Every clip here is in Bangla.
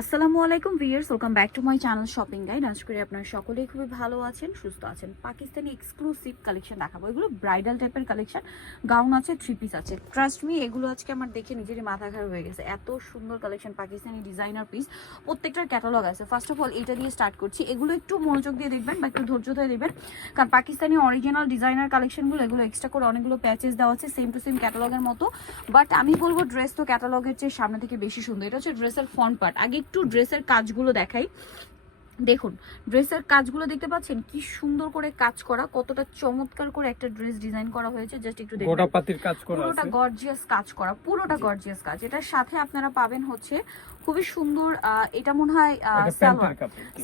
আসসালামু আলাইকুম viewers, welcome back to my channel shopping guide. আশা করি আপনারা সকলেই খুবই ভালো আছেন, সুস্থ আছেন। পাকিস্তানি এক্সক্লুসিভ কালেকশন দেখাবো। এগুলো ব্রাইডাল টাইপের কালেকশন, গাউন আছে, থ্রি পিস আছে। ট্রাস্ট মি, এগুলো আজকে আমার দেখে নিজেরই মাথা খারাপ হয়ে গেছে। এত সুন্দর কালেকশন, পাকিস্তানি ডিজাইনার পিস, প্রত্যেকটার ক্যাটালগ আছে। ফার্স্ট অফ অল এটা দিয়ে স্টার্ট করছি। এগুলো একটু মনোযোগ দিয়ে দেখবেন বা একটু ধৈর্য ধরে দেখবেন, কারণ পাকিস্তানি অরিজিনাল ডিজাইনার কালেকশনগুলো এগুলো এক্সট্রা করে অনেকগুলো প্যাচেস দেওয়া আছে, সেম টু সেম ক্যাটালগের মতো। বাট আমি বলবো ড্রেস তো ক্যাটালগের চেয়ে সামনে থেকে বেশি সুন্দর। এটা হচ্ছে ড্রেসের ফ্রন্ট পার্ট। আগে একটু ড্রেসের কাজগুলো দেখাই। দেখুন ড্রেসের কাজগুলো দেখতে পাচ্ছেন কি সুন্দর করে কাজ করা, কতটা চমৎকার করে একটা ড্রেস ডিজাইন করা হয়েছে। জাস্ট একটু দেখুন, গোটাপাতির কাজ করা আছে, পুরোটা গর্জিয়াস কাজ করা, পুরোটা গর্জিয়াস কাজ। এটার সাথে আপনারা পাবেন হচ্ছে খুবই সুন্দর, এটা মনে হয়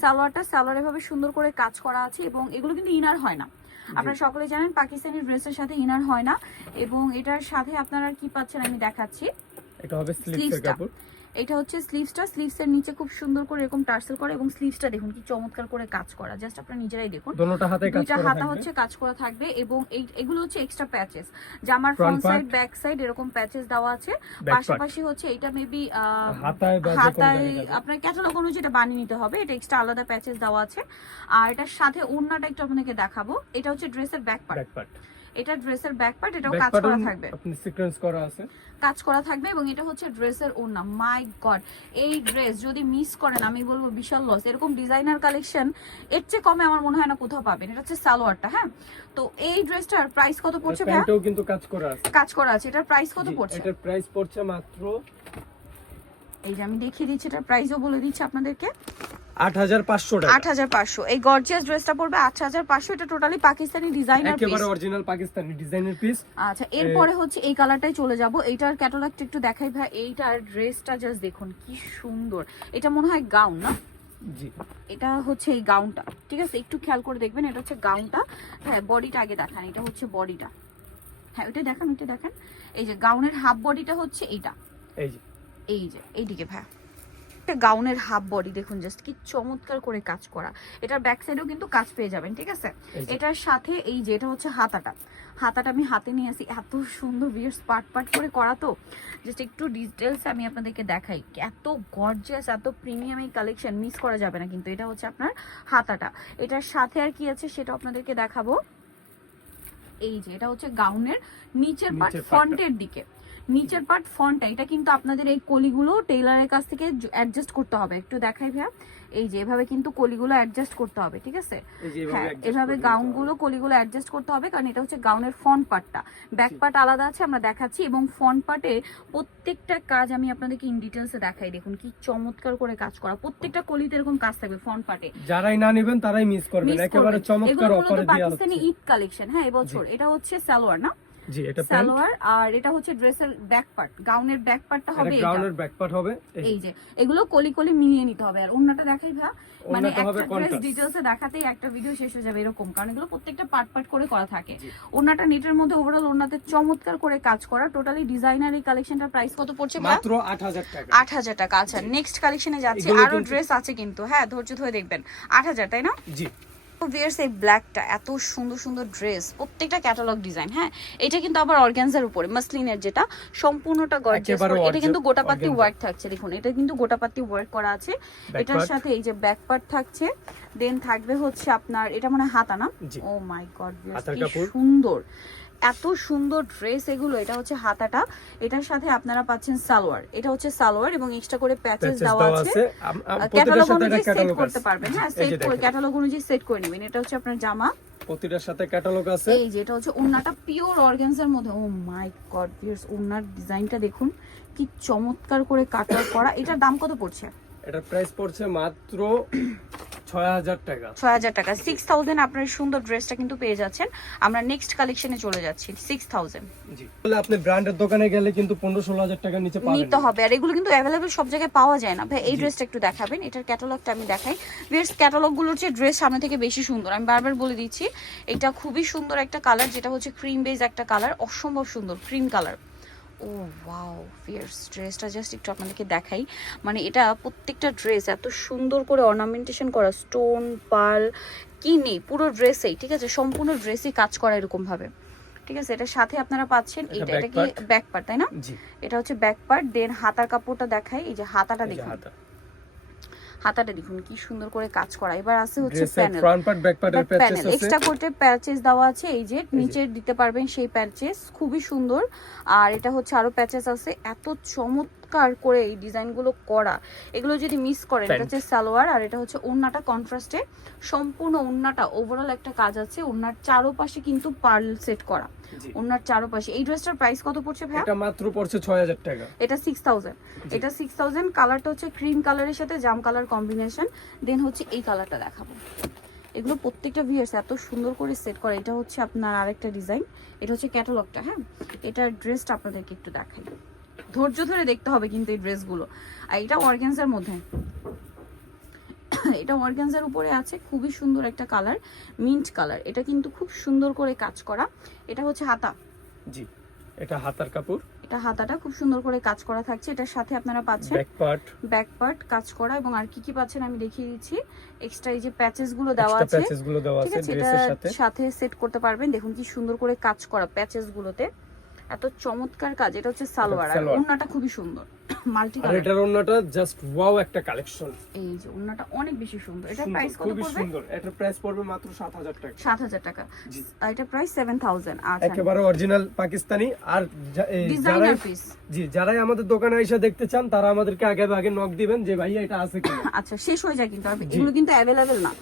সালোয়ার এভাবে সুন্দর করে কাজ করা আছে। এবং এগুলো কিন্তু ইনার হয় না, আপনারা সকলে জানেন পাকিস্তানি ড্রেসের সাথে ইনার হয় না। এবং এটার সাথে আপনারা কি পাচ্ছেন আমি দেখাচ্ছি। এটা হবে স্লিভসের কাপড়। এটা হচ্ছে স্লিভসটা, স্লিভসের নিচে খুব সুন্দর করে এরকম টার্সেল করা, এবং স্লিভসটা দেখুন কি চমৎকার করে কাজ করা। জাস্ট আপনারা নিজেরাই দেখুন, দুটো হাতে কাজ করা, হাতা হচ্ছে কাজ করা থাকবে। এবং এগুলো হচ্ছে এক্সট্রা প্যাচেস, জামার ফ্রন্ট সাইড ব্যাক সাইড এরকম প্যাচেস দেওয়া আছে। পাশাপাশি হচ্ছে এটা মেবি হাতায় আপনার ক্যাটালগ অনুযায়ী এটা বানিয়ে নিতে হবে, এটা এক্সট্রা আলাদা প্যাচেস দেওয়া আছে। আর এটার সাথে ওড়নাটা একটু আপনাদেরকে দেখাবো। এটা হচ্ছে ড্রেসের ব্যাক পার্ট, এটা ড্রেসের ব্যাক পার্ট, এটাও কাজ করা থাকবে, আপনি সিকোয়েন্স করা আছে, কাজ করা থাকবে। এবং এটা হচ্ছে ড্রেসের ওড়না। মাই গড, এই ড্রেস যদি মিস করেন আমি বলবো বিশাল লস। এরকম ডিজাইনার কালেকশন এর চেয়ে কমে আমার মনে হয় না কোথাও পাবেন। এটা হচ্ছে সালোয়ারটা। হ্যাঁ, তো এই ড্রেসটার প্রাইস কত পড়ছে ভাই? এটাও কিন্তু কাজ করা আছে, কাজ করা আছে। এটার প্রাইস কত পড়ছে? এটার প্রাইস পড়ছে মাত্র, এই যে আমি দেখিয়ে দিচ্ছি, এটার প্রাইসও বলে দিচ্ছি আপনাদেরকে, 8500 টাকা। 8500। এই গর্জিয়াস ড্রেসটা পড়বে 8500। এটা টোটালি পাকিস্তানি ডিজাইনার পিস, একেবারে অরিজিনাল পাকিস্তানি ডিজাইনার পিস। আচ্ছা, এরপরে হচ্ছে এই কালারটাই চলে যাব। এইটার ক্যাটালগটা একটু দেখাই ভাই। এইটার ড্রেসটা জাস্ট দেখুন কি সুন্দর। এটা মনে হয় গাউন না? জি, এটা হচ্ছে এই গাউনটা, ঠিক আছে? একটু খেয়াল করে দেখবেন, এটা হচ্ছে গাউনটা। হ্যাঁ, বডিটা আগে দেখান, এটা হচ্ছে বডিটা। হ্যাঁ, ওইটা দেখান, ওইটা দেখান। এই যে গাউনের হাফ বডিটা হচ্ছে এইটা, এই যে এইদিকে ভাই গাউনের হাফ বডি দেখুন, জাস্ট কি চমৎকার করে কাজ করা। এটার ব্যাক সাইডেও কিন্তু কাজ পেয়ে যাবেন, ঠিক আছে? এটার সাথে এই যে এটা হচ্ছে হাতাটা আমি হাতে নিয়ে আসি, এত সুন্দর ভিউয়ার্স পার্ট করে করা। তো জাস্ট একটু ডিটেলস আমি আপনাদেরকে দেখাই, এত গর্জিয়াস, এত প্রিমিয়াম এই কালেকশন, মিস করা যাবে না কিন্তু। এটা হচ্ছে আপনার হাতাটা। এটার সাথে আর কি আছে সেটা আপনাদেরকে দেখাবো। এই যে এটা হচ্ছে গাউনের নিচের পার্ট, ফ্রন্টের দিকে নিচের পার্ট ফ্রন্টটা। এটা কিন্তু আপনাদের এই কলিগুলো টেইলারের কাছ থেকে অ্যাডজাস্ট করতে হবে। একটু দেখাই ভাইয়া, এই যে এভাবে কিন্তু কলিগুলো অ্যাডজাস্ট করতে হবে, ঠিক আছে? হ্যাঁ, এভাবে গাউনগুলো কলিগুলো অ্যাডজাস্ট করতে হবে, কারণ এটা হচ্ছে গাউনের ফ্রন্ট পার্টটা। ব্যাক পার্ট আলাদা আছে, আমরা দেখাচ্ছি। এবং ফ্রন্ট পার্টে প্রত্যেকটা কাজ আমি আপনাদেরকে ইন ডিটেইলসে দেখাই। দেখুন কি চমৎকার করে কাজ করা, প্রত্যেকটা কলিতে এরকম কাজ থাকবে ফ্রন্ট পার্টে। যারাই না নেবেন তারাই মিস করবেন, একেবারে চমৎকার অফারে দেয়া হচ্ছে। পাকিস্তানি ঈদ কালেকশন, হ্যাঁ এবছর। এটা হচ্ছে সালোয়ার না? জি, এটা সালোয়ার। আর এটা হচ্ছে ড্রেসের ব্যাক পার্ট, গাউনের ব্যাক পার্টটা হবে এটা, গাউনের ব্যাক পার্ট হবে। এই যে এগুলো কলি মিলিয়ে নিতে হবে। আর ওন্নাটা দেখাই ভাই, মানে একটা ড্রেস ডিটেইলসে দেখাতেই একটা ভিডিও শেষ হয়ে যাবে এরকম, কারণ এগুলো প্রত্যেকটা পার্ট করে করা থাকে। ওন্নাটা নেটের মধ্যে ওভারঅল ওন্নাতে চমৎকার করে কাজ করা। টোটালি ডিজাইনার এই কালেকশনটার প্রাইস কত পড়ছে ভাই? মাত্র 8000 টাকা। 8000 টাকা। আচ্ছা, নেক্সট কালেকশনে যাচ্ছি। আরো ড্রেস আছে কিন্তু, হ্যাঁ ধৈর্য ধরে দেখবেন। 8000, তাই না? জি, ভিউয়ার্স এই ব্ল্যাকটা, এত সুন্দর সুন্দর ড্রেস, প্রত্যেকটা ক্যাটালগ ডিজাইন। হ্যাঁ, এটা কিন্তু আবার অর্গানজার উপরে, মাসলিনের, যেটা সম্পূর্ণটা গর্জিয়াস। এটা কিন্তু গোটাপাতি ওয়ার্ক থাকছে, দেখুন এটা কিন্তু গোটাপাতি ওয়ার্ক করা আছে। এটার সাথে এই যে ব্যাক পার্ট থাকছে, দেন থাকবে হচ্ছে আপনার, এটা মানে হাতা না? ও মাই গড ভিউয়ার্স কি সুন্দর, এত সুন্দর ড্রেস এগুলো। এটা হচ্ছে হাতাটা, এটার সাথে আপনারা পাচ্ছেন সালোয়ার। এটা হচ্ছে সালোয়ার এবং এক্সট্রা করে প্যাচেস দেওয়া আছে। ক্যাটালগ অনুযায়ী সেট করতে পারবেন, হ্যাঁ সেট করে ক্যাটালগ অনুযায়ী সেট করে নেবেন। এটা হচ্ছে আপনার জামা, প্রতিটার সাথে ক্যাটালগ আছে। এই যে এটা হচ্ছে ওন্নাটা পিওর অর্গানজার মধ্যে। ও মাই গড ভিউয়ার্স, ওন্নার ডিজাইনটা দেখুন কি চমৎকার করে কাটার করা। এটার দাম কত পড়ছে? এটার প্রাইস পড়ছে মাত্র 6000 টাকা। 6000 টাকা। 6000 আপনার সুন্দর ড্রেসটা কিন্তু পেয়ে যাচ্ছেন। আমরা নেক্সট কালেকশনে চলে যাচ্ছি। 6000। জি, তাহলে আপনি ব্র্যান্ডের দোকানে গেলে কিন্তু 15-16 টাকার নিচে পাবেন নিতে হবে। আর এগুলো কিন্তু अवेलेबल সব জায়গায় পাওয়া যায় না ভাই। এই ড্রেসটা একটু দেখাবেন, এটার ক্যাটালগটা আমি দেখাই। ভিউয়ার্স ক্যাটালগগুলোর চেয়ে ড্রেস সামনে থেকে বেশি সুন্দর, আমি বারবার বলে দিচ্ছি। এটা খুবই সুন্দর একটা কালার, যেটা হচ্ছে ক্রিম বেজ একটা কালার, অসম্ভব সুন্দর ক্রিম কালার। ও ওয়াও ভিউয়ার্স, ড্রেসটা জাস্ট একটু আপনাদেরকে দেখাই। মানে এটা প্রত্যেকটা ড্রেস এত সুন্দর করে অর্নামেন্টেশন করা, স্টোন পার্ল কি নেই পুরো ড্রেসেই, ঠিক আছে? সম্পূর্ণ ড্রেসই কাজ করা এরকম ভাবে, ঠিক আছে? এটার সাথে আপনারা পাচ্ছেন এটা কি ব্যাক পার্ট, তাই না? জি, এটা হচ্ছে ব্যাক পার্ট। দেন হাতার কাপড়টা দেখাই, এই যে হাতাটা দেখুন, হাতাটা দেখুন কি সুন্দর করে কাজ করা। এবার আছে হচ্ছে ড্রেসের প্যানেল, ফ্রন্ট পার্ট ব্যাক পার্টের প্যাচেস প্যানেল আছে, এক্সট্রা করতে প্যাচেস দেওয়া আছে, এই যে নিচে দিতে পারবেন সেই প্যাচেস, খুবই সুন্দর। আর এটা হচ্ছে আরো প্যাচেস আছে, এত চমৎকার করে এই ডিজাইনগুলো করা। এগুলো যদি মিস করেন, এটা হচ্ছে সালোয়ার আর এটা হচ্ছে ওড়নাটা কন্ট্রাস্টে, সম্পূর্ণ ওড়নাটা ওভারঅল একটা কাজ আছে। ওড়নার চারপাশে কিন্তু পার্ল সেট করা, ওড়নার চারপাশে। এই ড্রেসটার প্রাইস কত পড়ছে ভাই? এটা মাত্র পড়ছে 6000 টাকা। এটা 6000, এটা 6000। কালারটা হচ্ছে ক্রিম কালারের সাথে জাম কালার কম্বিনেশন। দেন হচ্ছে এই কালারটা দেখাবো। এগুলো প্রত্যেকটা ভিউয়ার্স এত সুন্দর করে সেট করে। এটা হচ্ছে আপনার আরেকটা ডিজাইন, এটা হচ্ছে ক্যাটালগটা। হ্যাঁ, এটার ড্রেসটা আপনাদেরকে একটু দেখাই, ধৈর্য ধরে দেখতে হবে কিন্তু এই ড্রেসগুলো। আর এটা অর্গানজার মধ্যে, এটা অর্গানজার উপরে আছে, খুবই সুন্দর একটা কালার, মিন্ট কালার। এটা কিন্তু খুব সুন্দর করে কাজ করা। এটা হচ্ছে হাতা, জি এটা হাতার কাপড়, এটা হাতাটা খুব সুন্দর করে কাজ করা থাকছে। এটার সাথে আপনারা পাচ্ছেন ব্যাক পার্ট কাজ করা, এবং আর কি কি পাচ্ছেন আমি দেখিয়ে দিচ্ছি। এক্সট্রা এই যে প্যাচেস গুলো দেওয়া আছে, ঠিক আছে, এটার সাথে সেট করতে পারবেন। দেখুন কি সুন্দর করে কাজ করা প্যাচেস গুলোতে, এত চমৎকার কাজ। এটা হচ্ছে সালোয়ার, আর ওড়নাটা খুবই সুন্দর মাল্টি কালার। এটার ওড়নাটা জাস্ট ওয়াও একটা কালেকশন। এই যে ওড়নাটা অনেক বেশি সুন্দর। এটা প্রাইস কত পড়বে? খুবই সুন্দর। এটার প্রাইস পড়বে মাত্র 7000 টাকা। 7000 টাকা। আর এটা প্রাইস 7000। আচ্ছা, একেবারে অরিজিনাল পাকিস্তানি। আর ডিজাইনার পিস, জি যারাই আমাদের দোকানে এসে দেখতে চান তারা আমাদেরকে আগে নক দিবেন যে ভাইয়া এটা আছে কিনা। আচ্ছা, শেষ হয়ে যায় কিন্তু, আর এগুলো কিন্তু অ্যাভেলেবেল না,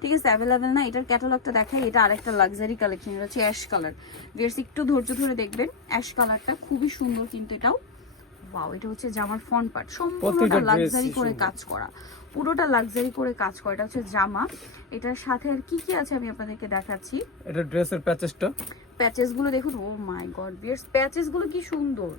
ঠিক আছে, অ্যাভেলেবেল না। এটার ক্যাটালগটা দেখাই। এটা আরেকটা লাক্সারি কালেকশন, এটা হচ্ছে অ্যাশ কালার। ভিউয়ার্স একটু ধৈর্য ধরে দেখবেন, অ্যাশ কালারটা খুবই সুন্দর কিন্তু এটাও। ওয়াও, এটা হচ্ছে জামার ফ্রন্ট পার্ট, সম্পূর্ণটা লাক্সারি করে কাজ করা, পুরোটা লাক্সারি করে কাজ করা। এটা হচ্ছে জামা, এটার সাথে আর কি কি আছে আমি আপনাদেরকে দেখাচ্ছি। এটা ড্রেসের প্যাচেসটা, প্যাচেস গুলো দেখুন, ও মাই গড ভিউয়ার্স, প্যাচেস গুলো কি সুন্দর।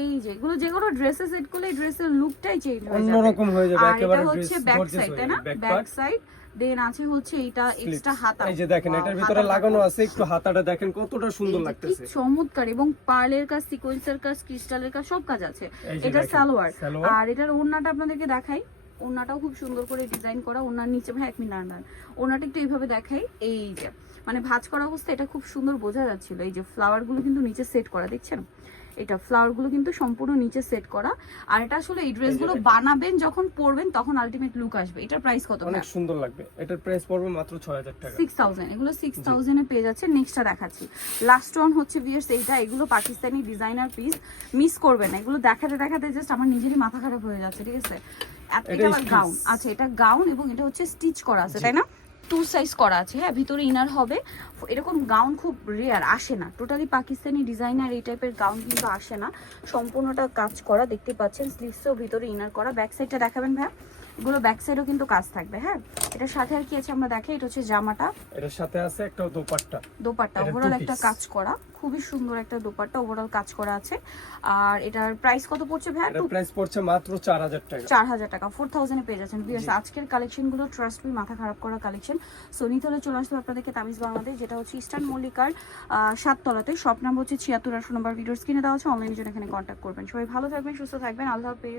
এই যে এগুলো যেগুলো ড্রেসে সেট করলে ড্রেসের লুকটাই চেঞ্জ হয়ে যাবে, অন্যরকম হয়ে যাবে একেবারে। এটা হচ্ছে ব্যাক সাইড, তাই না? Back side. দেন আছে হচ্ছে এটা এক্সট্রা হাতা, এই যে দেখেন এটার ভিতরে লাগানো আছে, একটু হাতাটা দেখেন কতটা সুন্দর লাগতেছে, কি চমৎকার। এবং পার্লের কাজ, সিকোয়েন্সের কাজ, ক্রিস্টালের কাজ, সব কাজ আছে। এটা সালোয়ার, আর এটার ওড়নাটা আপনাদেরকে দেখাই। ওড়নাটাও খুব সুন্দর করে ডিজাইন করা। ওড়নার নিচে ভাই 1 মিনিট না, ওড়নাটা একটু এইভাবে দেখাই। এই যে মানে ভাঁজ করা অবস্থা, এটা খুব সুন্দর বোঝা যাচ্ছিল। এই যে ফ্লাওয়ার গুলো কিন্তু নিচে সেট করা, দেখছেন? এটা ফ্লাওয়ার গুলো কিন্তু সম্পূর্ণ নিচে সেট করা। আর এটা আসলে এই ড্রেস গুলো বানাবেন যখন পরবেন তখন আলটিমেট লুক আসবে। এটার প্রাইস কত? অনেক সুন্দর লাগবে। এটার প্রাইস পড়বে মাত্র 6000 টাকা। 6000। এগুলো 6000 এ পেয়ে যাচ্ছে। নেক্সটটা দেখাচ্ছি, লাস্ট ওয়ান হচ্ছে ভিউয়ার্স এইটা। এগুলো পাকিস্তানি ডিজাইনার পিস, মিস করবেন না। এগুলো দেখাতে দেখাতে জাস্ট আমার নিজেরই মাথা খারাপ হয়ে যাচ্ছে, ঠিক আছে? এটা গাউন, আচ্ছা এটা গাউন, এবং এটা হচ্ছে স্টিচ করা আছে, তাই না? 2 সাইজ করা আছে। হ্যাঁ, ভিতরে ইনার হবে। এরকম গাউন খুব রেয়ার, আসে না। টোটালি পাকিস্তানি ডিজাইনার এই টাইপের গাউন কিন্তু আসে না। সম্পূর্ণটা কাজ করা, দেখতে পাচ্ছেন। স্লিভসও ভিতরে ইনার করা। ব্যাক সাইডটা দেখাবেন ভাই? এগুলো ব্যাক সাইডেও কিন্তু কাজ থাকবে। হ্যাঁ, এটার সাথে আর কি আছে আমরা দেখাই। এটা হচ্ছে জামাটা, এটার সাথে আছে একটা দোপাট্টা। দোপাট্টা ওভারঅল একটা কাজ করা, খুবই সুন্দর একটা দোপাট্টা ওভারঅল কাজ করা আছে। আর এটার প্রাইস কত পড়ছে ভাই? এটার প্রাইস পড়ছে মাত্র 4000 টাকা। 4000 টাকা, 4000 এ পেয়ে যাচ্ছেন। ভিউয়ার্স আজকের কালেকশনগুলো ট্রাস্ট মি মাথা খারাপ করা কালেকশন। সো নিতে হলে চলে আসতে আপনাদেরকে তামিজ বাংলাদেশ, যেটা হচ্ছে ইস্টার্ন মল্লিকার 7 তলাতে। শপ নাম্বার হচ্ছে 76 নম্বর। ভিডিওর স্ক্রিনে দেওয়া আছে, অনলাইনে জন্য এখানে কন্ট্যাক্ট করবেন। সবাই ভালো থাকবেন, সুস্থ থাকবেন, আল্লাহ হাফেজ।